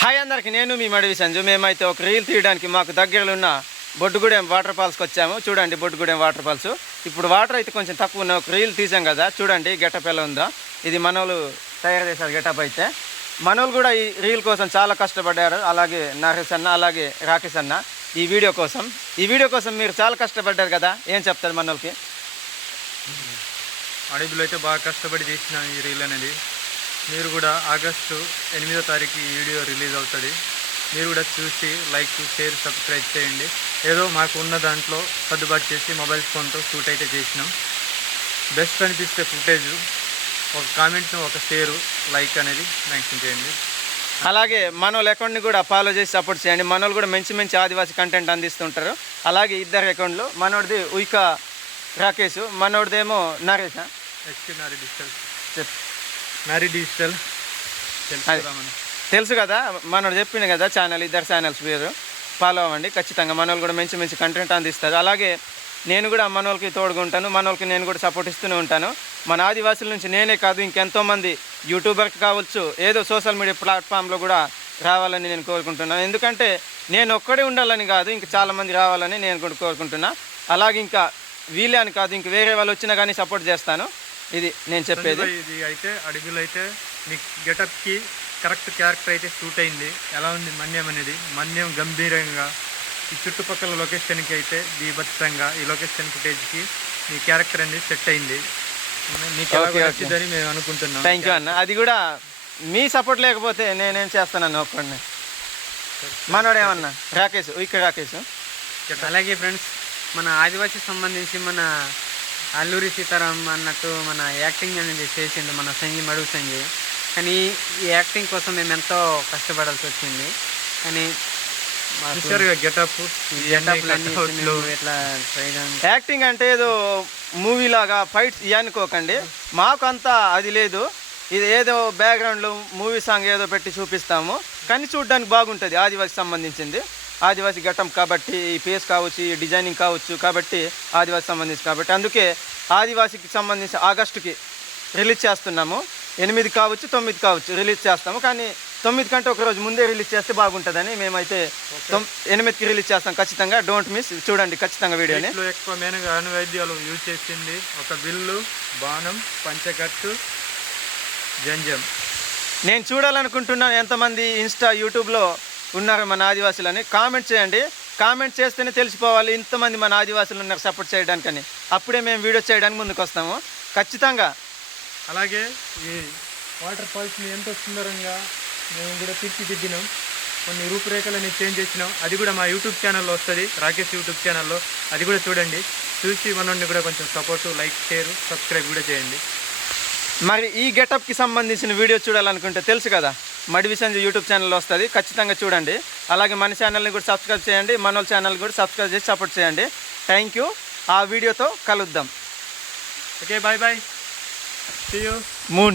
Hi అందరికి, నేను మీ మడివి సంజు. మేమైతే ఒక రీల్ తీయడానికి మాకు దగ్గరలో ఉన్న బొడ్డుగూడెం వాటర్ ఫాల్స్కి వచ్చాము. చూడండి బొడ్డుగూడెం వాటర్ ఫాల్స్. ఇప్పుడు వాటర్ అయితే కొంచెం తక్కువ ఉన్న ఒక రీల్ తీసాం కదా, చూడండి గెటప్ ఎలా ఉందో. ఇది మనోళ్ళు తయారు చేశారు గెటప్ అయితే. మనోళ్ళు కూడా ఈ రీల్ కోసం చాలా కష్టపడ్డారు. అలాగే నరేష్ అన్న, అలాగే రాకేష్ అన్న ఈ వీడియో కోసం మీరు చాలా కష్టపడ్డారు కదా, ఏం చెప్తారు మనోళ్ళకి? అడవిలో అయితే బాగా కష్టపడి చేసిన ఈ రీల్ అనేది. మీరు కూడా ఆగస్టు 8వ తారీఖు ఈ వీడియో రిలీజ్ అవుతుంది. మీరు కూడా చూసి లైక్, షేర్, సబ్స్క్రైబ్ చేయండి. ఏదో మాకు ఉన్న దాంట్లో సర్దుబాటు చేసి మొబైల్ ఫోన్తో షూట్ అయితే చేసినాం. బెస్ట్ అనిపిస్తే ఫుటేజ్ ఒక కామెంట్ను, ఒక షేరు, లైక్ అనేది మెన్షన్ చేయండి. అలాగే మనోళ్ళ అకౌంట్ని కూడా ఫాలో చేసి సపోర్ట్ చేయండి. మనోళ్ళు కూడా మంచి ఆదివాసీ కంటెంట్ అందిస్తుంటారు. అలాగే ఇద్దరు అకౌంట్లు, మనోడిది ఉయికా రాకేష్, మనోడిదేమో నరేష్. మ్యారీ డిజిటల్ తెలుసు కదా, మనోడు చెప్పింది కదా ఛానల్. ఇద్దరు ఛానల్స్ పేరు ఫాలో అవ్వండి ఖచ్చితంగా. మనోళ్ళు కూడా మంచి కంటెంట్ అందిస్తారు. అలాగే నేను కూడా మనోళ్ళకి తోడుగా ఉంటాను. మనోళ్ళకి నేను కూడా సపోర్ట్ ఇస్తూనే ఉంటాను. మన ఆదివాసుల నుంచి నేనే కాదు, ఇంకెంతోమంది యూట్యూబర్కి కావచ్చు, ఏదో సోషల్ మీడియా ప్లాట్ఫామ్లో కూడా రావాలని నేను కోరుకుంటున్నాను. ఎందుకంటే నేను ఒక్కడే ఉండాలని కాదు, ఇంకా చాలామంది రావాలని నేను కూడా కోరుకుంటున్నా. అలాగే ఇంకా వీలే అని కాదు, ఇంక వేరే వాళ్ళు వచ్చినా కానీ సపోర్ట్ చేస్తాను. ఇది నేను చెప్పేది. ఇది అయితే అడవిలో అయితే మీకు గెటప్కి కరెక్ట్ క్యారెక్టర్ అయితే షూట్ అయింది. ఎలా ఉంది మన్యం అనేది? మన్యం గంభీరంగా ఈ చుట్టుపక్కల లొకేషన్కి అయితే బీభత్సంగా ఈ లొకేషన్ ఫుటేజ్కి మీ క్యారెక్టర్ అనేది సెట్ అయింది. మీకు వచ్చిందని మేము అనుకుంటున్నాం. థ్యాంక్ యూ అన్న. అది కూడా మీ సపోర్ట్ లేకపోతే నేనేం చేస్తానన్న ఒక్కడిని. మనోడేమన్నా రాకేష్, ఇక్కడ రాకేష్. అలాగే ఫ్రెండ్స్, మన ఆదివాసీ సంబంధించి మన అల్లూరి సీతారాం అన్నట్టు మన యాక్టింగ్ అనేది చేసిండు మన మడుగు సంజయ్. కానీ ఈ యాక్టింగ్ కోసం మేము ఎంతో కష్టపడాల్సి వచ్చింది. కానీ యాక్టింగ్ అంటే ఏదో మూవీలాగా ఫైట్స్ అనుకోకండి, మాకు అంతా అది లేదు. ఇది ఏదో బ్యాక్గ్రౌండ్లో మూవీ సాంగ్ ఏదో పెట్టి చూపిస్తాము, కానీ చూడడానికి బాగుంటుంది. ఆదివాసి సంబంధించింది, ఆదివాసి ఘట్టం కాబట్టి, ఈ ఫేస్ కావచ్చు, ఈ డిజైనింగ్ కావచ్చు, కాబట్టి ఆదివాసి సంబంధించి కాబట్టి అందుకే ఆదివాసికి సంబంధించి ఆగస్టుకి రిలీజ్ చేస్తున్నాము. 8 కావచ్చు 9 కావచ్చు రిలీజ్ చేస్తాము. కానీ 9 కంటే ఒక రోజు ముందే రిలీజ్ చేస్తే బాగుంటుందని మేమైతే 8కి రిలీజ్ చేస్తాం ఖచ్చితంగా. డోంట్ మిస్, చూడండి ఖచ్చితంగా వీడియోని. ఎక్కువ మెయిన్గా అణువైద్యాలు యూజ్ చేసింది ఒక బిల్లు, బాణం, పంచకట్టు, జంజం. నేను చూడాలనుకుంటున్నాను ఎంతమంది ఇన్స్టా, యూట్యూబ్లో ఉన్నారు మన ఆదివాసులని. కామెంట్ చేయండి. కామెంట్ చేస్తేనే తెలిసిపోవాలి ఇంతమంది మన ఆదివాసులు ఉన్నారు సపోర్ట్ చేయడానికని. అప్పుడే మేము వీడియో చేయడానికి ముందుకు వస్తాము ఖచ్చితంగా. అలాగే ఈ వాటర్ ఫాల్స్ని ఎంతో సుందరంగా మేము కూడా తీర్చిదిద్దినాం. కొన్ని రూపురేఖలని చేంజ్ చేసినాం. అది కూడా మా యూట్యూబ్ ఛానల్లో వస్తుంది, రాకేష్ యూట్యూబ్ ఛానల్లో. అది కూడా చూడండి. చూసి మనల్ని కూడా కొంచెం సపోర్టు, లైక్, షేర్, సబ్స్క్రైబ్ కూడా చేయండి. మరి ఈ గెటప్కి సంబంధించిన వీడియో చూడాలనుకుంటే తెలుసు కదా, మడివి సంజయ్ యూట్యూబ్ ఛానల్లో వస్తుంది, ఖచ్చితంగా చూడండి. అలాగే మన ఛానల్ని కూడా సబ్స్క్రైబ్ చేయండి, మనోళ్ళ ఛానల్ కూడా సబ్స్క్రైబ్ చేసి సపోర్ట్ చేయండి. Thank you. ఆ వీడియోతో కలుద్దాం. Okay, bye. See you. Moon